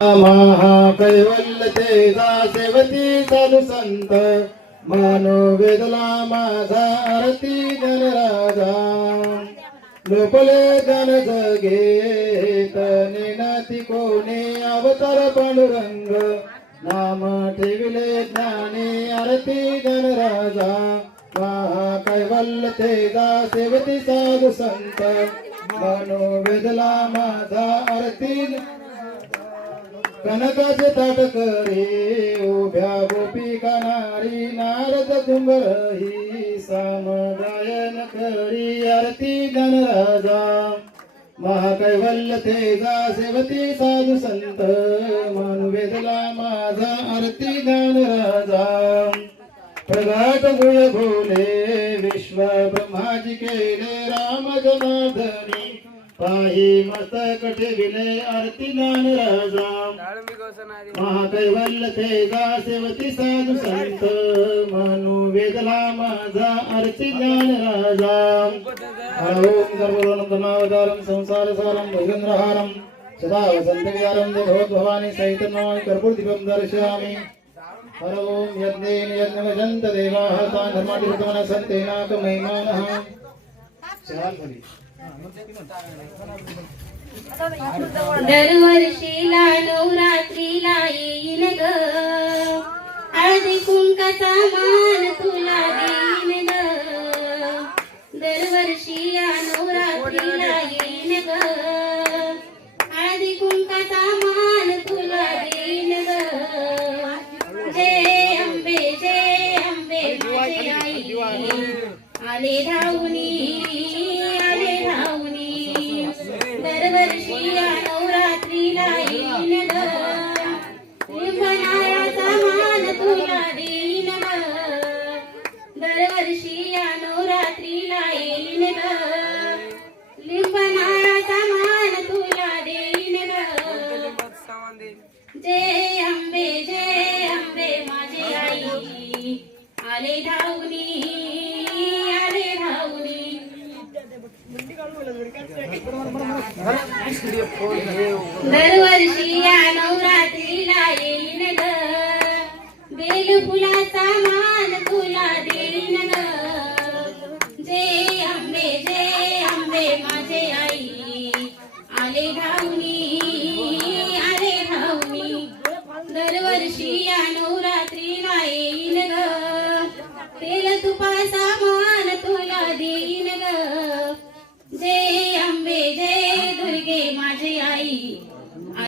महाकैवल्य तेजा सेवती साधू संत मानो वेदला माझा आरती गणराजा लोपले गण जगे तने नाती कोणे अवतार पांडुरंग नाम ठेविले ज्ञानी आरती गणराजा महाकैवल्य तेजा सेवती साधू संत मानो वेदला माझा आरती कनकाचे ताट करे उभ्या गोपिका नारी नारद डुंगरही साम गायन करी आरती गणराजा महाकैवल्य तेजा सेवती साधू संत मानु वेदला माझा आरती गणराजा प्रगट गुळ भोले विश्व ब्रह्माजी केले राम जनार्दनी पाही मस्तक ठेविले आरती गणराजा महाकैवल्य तेजा सेवती साधू संत मानु वेदला माझा आरती गणराजा ओम सर्वलोकनावतारं संसार सारं भुजगेंद्रहारं सदा वसंत विहारं भगवत भवानी सहित नमामि कर्पूर दीपं दर्शयामि हर ओम यज्ञेन यज्ञवजन्त देवाः तान् धर्मादिवृतमनः सन्तेनाक महिमानः चाल दरवर्षीला नवरात्रीला येईन ग हळदी कुंकाचा मान तुला देईन ग दरवर्षी या नवरात्रीला येईन ग हळदी कुंकाचा मान तुला देईन ग जय अंबे माझी आई आले धावनी दरवर्षी या नवरात्रीला येईन ग लिंबनाळाचा मान तुला देईन ग दरवर्षी या नवरात्रीला येईन ग लिंबनाळाचा मान तुला देईन ग जय अंबे माझी आई आले धावनी दरवर्षी या नवरात्रीला येईन ग बेल फुलाचा मान तुला